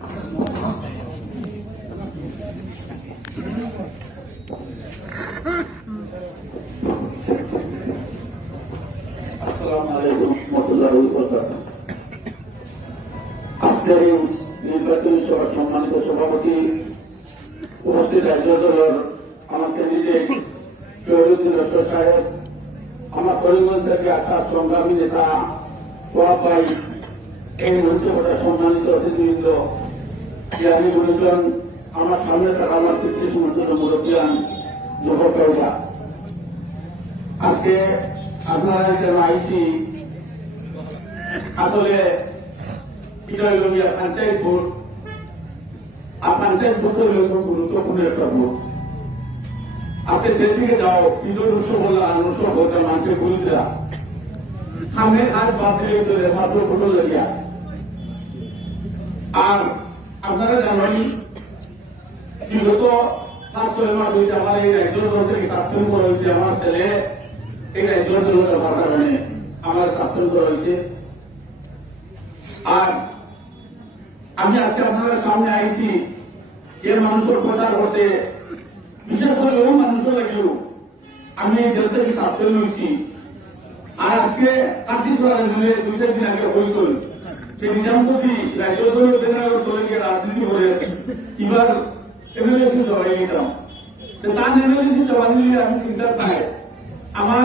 আজকের এই নির্বাচনী সভার সম্মানিত সভাপতি, উপস্থিত রাজ্য দলের আমার ক্যান্ডিডেট শহীদুদ্দিন লস্কর সাহেব, আমার করিমগঞ্জ থেকে আসা সংগ্রামী নেতা ওয়াব ভাই, এই মঞ্চে ওঠা সম্মানিত অতিথিবৃন্দ, জ্ঞানী গুরুজন, আমার সামনে থাকা আমার তৃতীয় মঞ্চের মুরব্বিয়ান, যুবক ভাইরা, আজকে আপনারা যেন আইসি আসলে এটা হইল গিয়া পঞ্চায়েত ভোট। আর পঞ্চায়েত ভোট হইল খুব গুরুত্বপূর্ণ একটা ভোট। আজকে দিকে যাও ঈদের উৎসব হলো আর উৎসব হতে মানুষের গুরুত্বরা সামনে হাত বাদ দিলে চলে মাত্র ভোট লাগিয়া। আর আপনারা জানেন বিগত 5-6 মাস হয়েছে আমার এই রাজ্য দল থেকে সাসপেন্ড করা হয়েছে। আমার ছেলে এই রাজ্য দলের কারণে আমার সাসপেন্ড করা হয়েছে। আর আমি আজকে আপনাদের সামনে আইছি যে মানুষের প্রচার করতে, বিশেষ করে ওই মানুষের লাগলেও আমি এই জেল থেকে সাসপেন্ড হয়েছি। আর আজকে কার্তিক সরার মিলে 2-4 দিন আগে হয়েছিল যে নিজাম যদি রাজ্য দলে গিয়ে রাজনীতি করে এবার এমএলএসি জবাই নিতাম, তার এমএলএসি জবাই নিলে আমি চিন্তার পাই আমার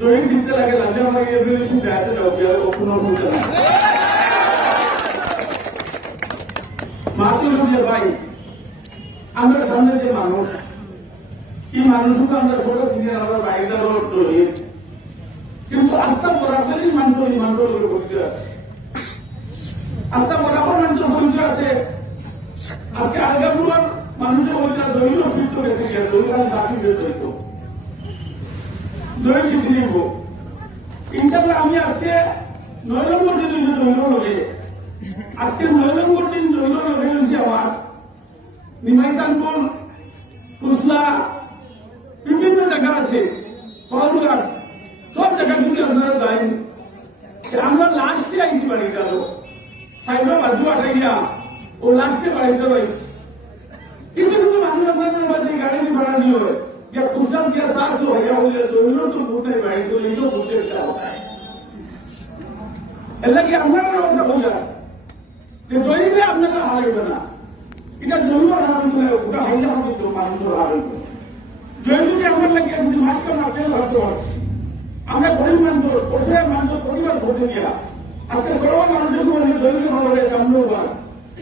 জয়ী জিততে লাগে লাগে আমাকে এমএলএসি বেড়াতে যাও কোনো বলতে না মাত্র ভাই। আমরা সামনে যে মানুষ, এই মানুষগুলো আমরা ছোট সিনিয়র আমরা বাইরে জয়ী, কিন্তু আস্থা বরাবরই মানুষ এই মানুষের বসে আছে, আস্থা বরাবর মানুষের বসে আছে। আজকে আলগাপুরার মানুষের বলছে জয়ীও ফিরত গেছে জয়ী সার্টিফিকেট হইত জয়ী কিছু নিব। ইনশাল্লাহ আমি আজকে 9 নম্বর দিন জয়ী লগে আজকে 9 নম্বর দিন জয়ী লগে হয়েছি আমার নিমাইচানপুর, কুসলা, বিভিন্ন জায়গা আছে, কলমঘাট, সব জায়গা থেকে আপনারা যাই। আমরা লাস্টে আইসি বাড়ি গেল সাইডে বাজু আটাইয়া ও লাস্টে বাড়িতে রয়েছে। কিন্তু কিন্তু মানুষ আপনাদের বাড়ি গাড়ি ভাড়া নিয়ে হয় या कुछ दिया साथ जो है बोले दोनों तो घूमने बैठ तो ये घूमते क्या होता है अल्लाह की हमारा होता हो जाए तो जो ही भी आपने का हाल बना इतना जरूर हाल में पूरा हाल हम तो मानस हाल जो ही भी हमारे लगे अपनी मास का नाचे हटो আমরা গরিব মানুষ, বসে মানুষ পরিবার ভোটে গিয়া আজকে বড় মানুষের জন্য জরুরি হয়ে সামনে